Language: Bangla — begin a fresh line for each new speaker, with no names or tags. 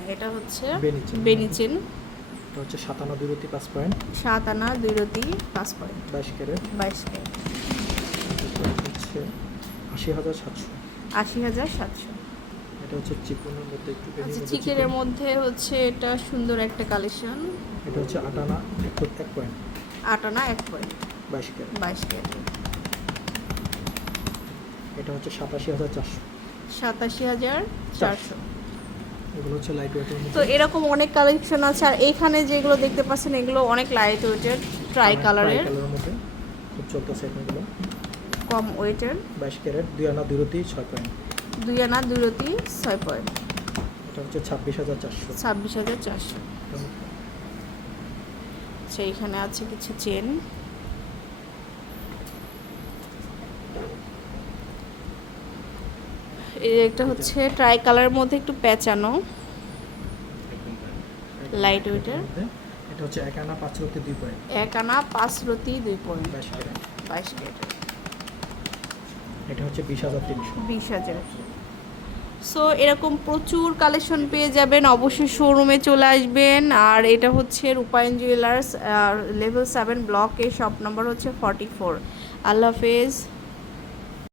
হ্যাঁ এটা হচ্ছে
বেনি চেন।
বেনিচেন
এটা হচ্ছে সাতান্ন দুরতি পাঁচ পয়েন্ট।
সাত আনা দুই রতি পাঁচ পয়েন্ট।
বাইশ ক্যারেট।
বাইশ ক্যারেট।
হচ্ছে আশি হাজার সাতশো।
আশি হাজার সাতশো।
এটা হচ্ছে চিকনের মধ্যে একটু
আচ্ছা চিকেনের মধ্যে হচ্ছে এটা সুন্দর একটা কালেকশন।
এটা হচ্ছে আটানা এক এক পয়েন্ট।
আট আনা এক পয়েন্ট।
বাইশ ক্যারেট।
বাইশ ক্যারেট।
এটা হচ্ছে সাতাশি হাজার চারশো।
সাতাশি হাজার চারশো।
এগুলো হচ্ছে লাইট ওয়েটের
তো এরকম অনেক কালেকশন আছে আর এখানে যেগুলো দেখতে পাচ্ছেন এগুলো অনেক লাইট ওয়েটের ট্রাই কালারের
কালারের মধ্যে। খুব চলতেছে এখানগুলো।
কম ওয়েটের
বাইশ ক্যারেট দুই আনা দুরতি ছয় পয়েন্ট
দুই আনা দুই রতি ছয় পয়েন্ট
এটা হচ্ছে ছাব্বিশ হাজার চারশো।
ছাব্বিশ হাজার চারশো। আচ্ছা এখানে আছে কিছু চেন একটা হচ্ছে ট্রাই কালারের মধ্যে একটু পেঁচানো লাইট ওয়েটের
এটা হচ্ছে এক আনা পাঁচ রতি দুই পয়েন্ট
এক আনা পাঁচ রতি দুই পয়েন্ট
বাইশ ক্যারেট। এটা হচ্ছে বিশ হাজার তিনশো।
বিশ হাজার। সো এরকম প্রচুর কালেকশন পেয়ে যাবেন। অবশ্যই শোরুমে চলে আসবেন। আর এটা হচ্ছে রূপায়ণ জুয়েলার্স লেভেল সেভেন ব্লকে শপ নম্বর হচ্ছে ফর্টি ফোর আল্লাহ হাফেজ।